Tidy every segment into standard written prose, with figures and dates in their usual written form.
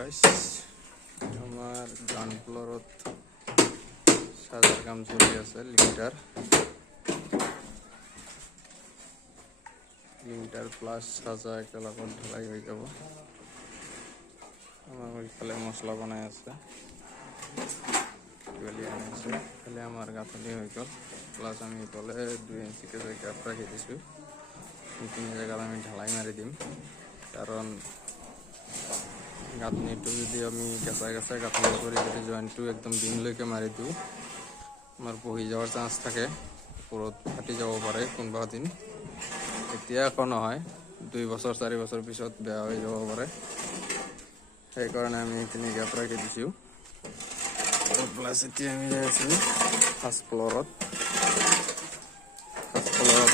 guys আমার ground ফ্লোরত সাজার কাম চলি আছে লিংটার প্লাস সাজা একটা লগত ঢালাই হয়ে যাব আমার ওইখানে মশলা বানাই আছে খালি আমার গাঁথনি হয়ে গেল প্লাস আমি তলে 2 ইঞ্চি করে গ্যাপ রাখি দিছি 3 জায়গা আমি ঢালাই মারি দিম কারণ গাঁথনিটো যদি আমি গাছাই গাঁথনি করি যদি জয়েন্টটো একদম বিম লৈকে মারি দিওঁ আমার বহি যাওয়ার চান্স থাকে ওপৰত ফাটি যাব পাৰে কোনোবা দিন এতিয়া একো নহয় 2 বছৰ 4 বছৰ পিছত বেয়া হৈ যাব পাৰে সেইকাৰণে আমি তিনি গ্যাপ ৰাখি দিছোঁ প্লাস এতিয়া আমি যাইছো ফাৰ্ষ্ট ফ্লোৰত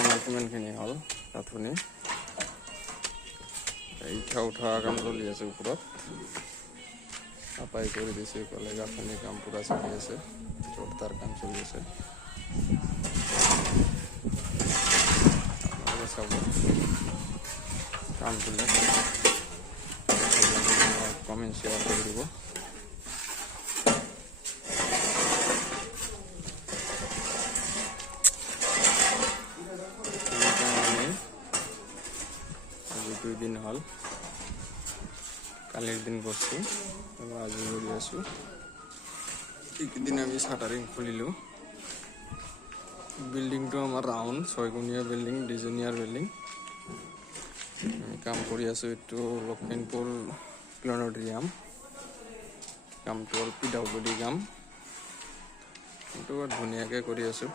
আমাৰ কিমানখিনি হ'ল গাঁথনি ইটা উঠা কাম চলি আছে ওপৰত চাপাই কৰি দিছে কলে গাঁথনি কাম পুৰা চলি আছে জোৰদাৰ কাম চলি আছে কাম চলি কমেন্ট শেয়ার করে দিব দুই দিন হল কালির দিন করছি আজি ঘুরি আছো একদিন আমি শাটারিং খুলিলো বিল্ডিংটো আমার রাউন্ড 6 কোণীয়া বিল্ডিং ডিজাইনার বিল্ডিং আমি কাম কৰি আছো এটো লখিমপুৰ প্লানেটৰিয়াম কামটো পিডব্লিউডি কাম কিন্তু ধুনীয়াকৈ কৰি আছো